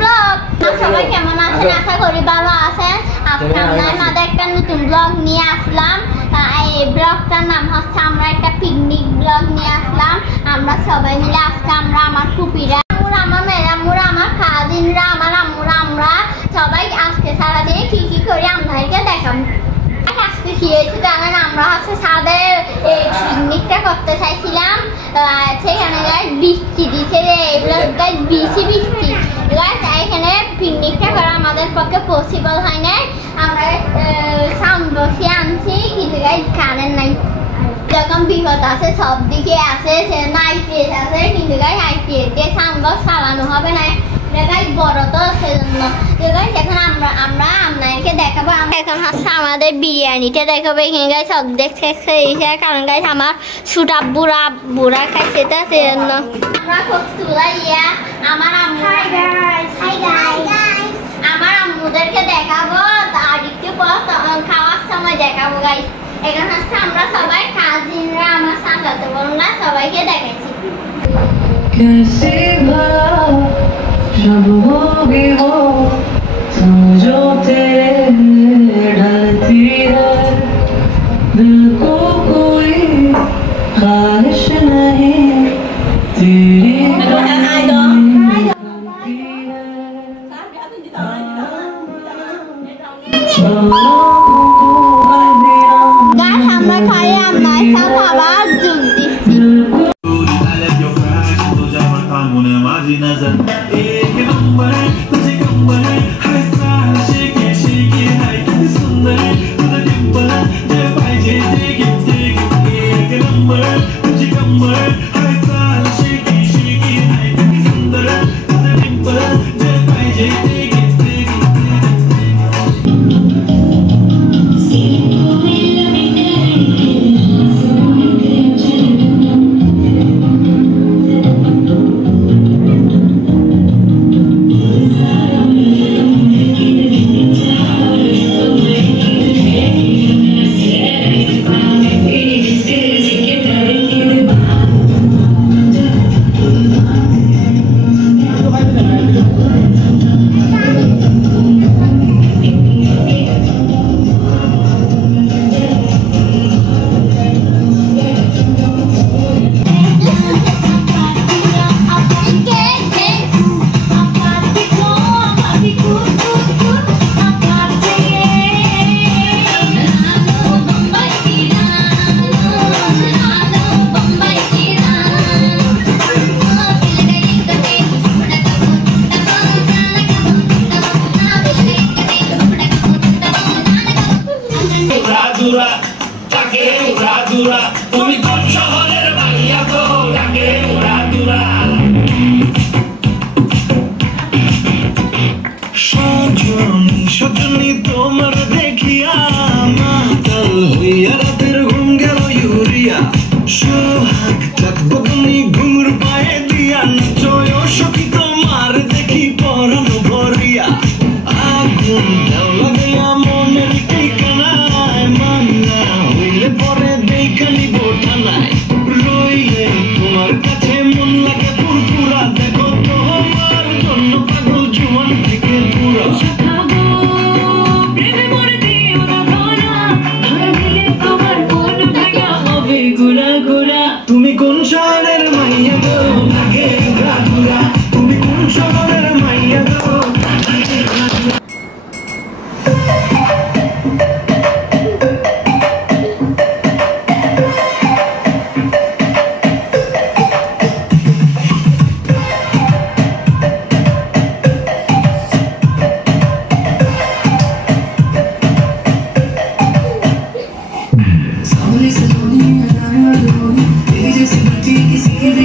ব্লগ। সবাই কেমন আছেন? আশা করি ভালো আছেন। আজকে আমরা আমাদের একটা নতুন ব্লগ নিয়ে আসলাম। এই ব্লগটার নাম হচ্ছে আমরা একটা পিকনিক ব্লগ নিয়ে আসলাম। আমরা সবাই মিলে আজকে আমার ফুপিরা, আমার মেয়েরা, আমার কাজিনরা, আমার আম্মুরা, আমরা সবাই আজকে সারাদিনে কি কি করি আপনাদেরকে দেখাবো। আজকে কি হয়েছে জানেন? আমরা হচ্ছে সাদে পিকনিকটা করতে চাইছিলাম, সেখানে বৃষ্টি দিচ্ছে, বৃষ্টি এখানে পিকনিকটা করা আমাদের পক্ষে পসিবল হয় না। আমরা সাউন্ড বক্সে আনছি, কিন্তু কারেন্ট নাই। যখন বিপদ আছে সব দিকে আছে, নাইট্রেট আছে, কিন্তু নাইট্রেট দিয়ে সাউন্ড বক্স চালানো হবে না। বড় তো সেজন্য এখন আমরা আপনাদেরকে দেখাবো। এখন হচ্ছে আমাদের বিরিয়ানিটা দেখাবো। এখানে সব দেখছে, কারণ আমার সুটা বুড়া খাইছে, তো সেজন্য আমরা খুব তুলা আমার আম্মুদেরকে দেখাবো, আর একটু পর খাওয়ার সময় দেখাবো গাইস। এখন হচ্ছে আমরা সবাই কাজিনরা, আমার সাথে বোনরা সবাইকে দেখাইছি। जब होगी वो समझो तेरे ढलती है दिल को कोई ख्वाहिश नहीं तेरी তুমি কোন শহরের মাইয়া গো? ডাকে উড়াদুরা সজনী সজনী তোমার দেখিয়া মাতাল হইয়া রাতের ঘুম গেল ইউরিয়া। সোহাগ থাকবো তুমি ঘুমুর পায়ে দিয়া নাচয় সখী তোমার দেখি পরানো ভরিয়া। আগুন দাও লাগাইয়া মনের ঠিকানায় মান্না হইলে পরে দেখানি বোঠানায় রইলে তোমার কাছে মন লাগে ফুরফুরা। দেখো তোমার জন্য পাগল জীবন থেকে পুরা তুমি কোন শহরের মাইয়া গো? লাগে ঘুরা ঘুরা তুমি কোন শহরের মাইয়া গো? किसी के भी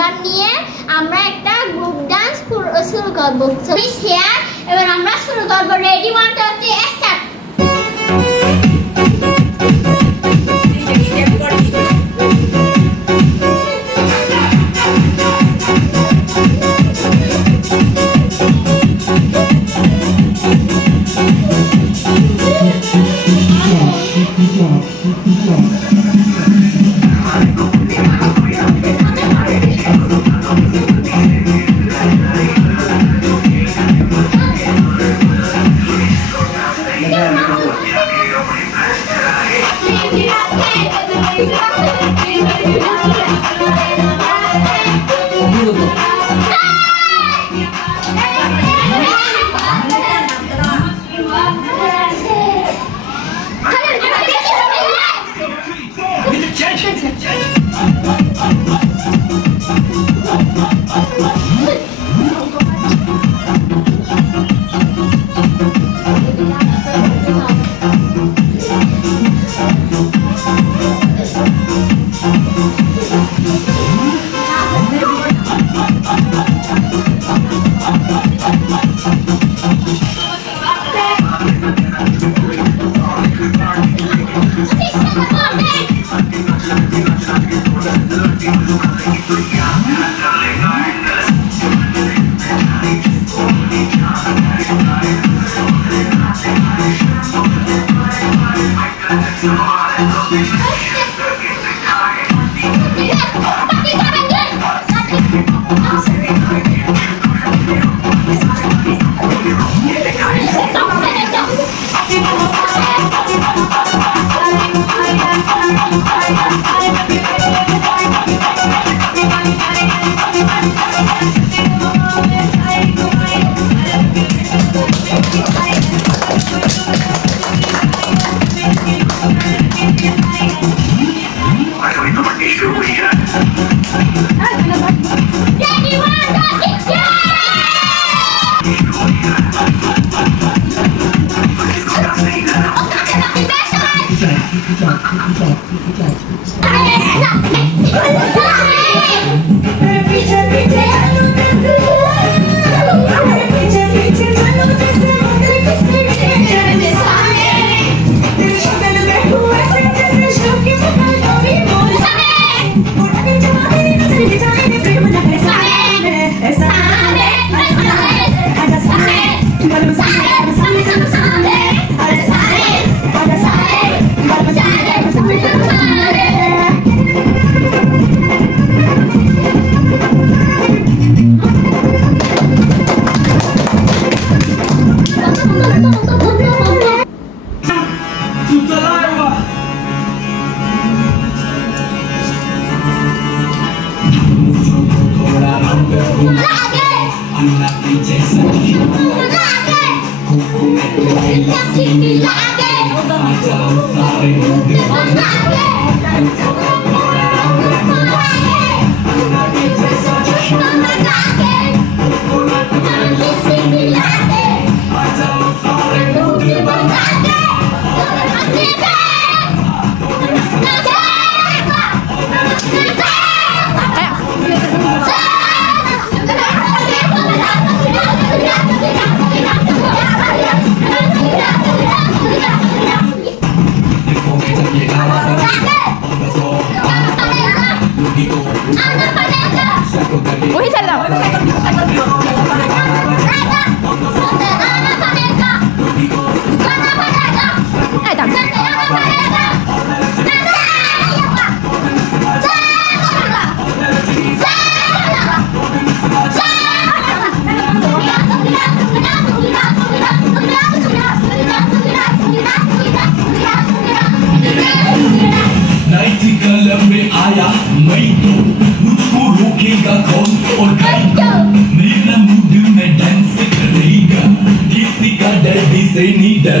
মেম্বার নিয়ে আমরা একটা গ্রুপ ডান্স শুরু করব। সো শেয়ার এবার আমরা শুরু করব। রেডি 1 2 3 স্টার্ট। They need that.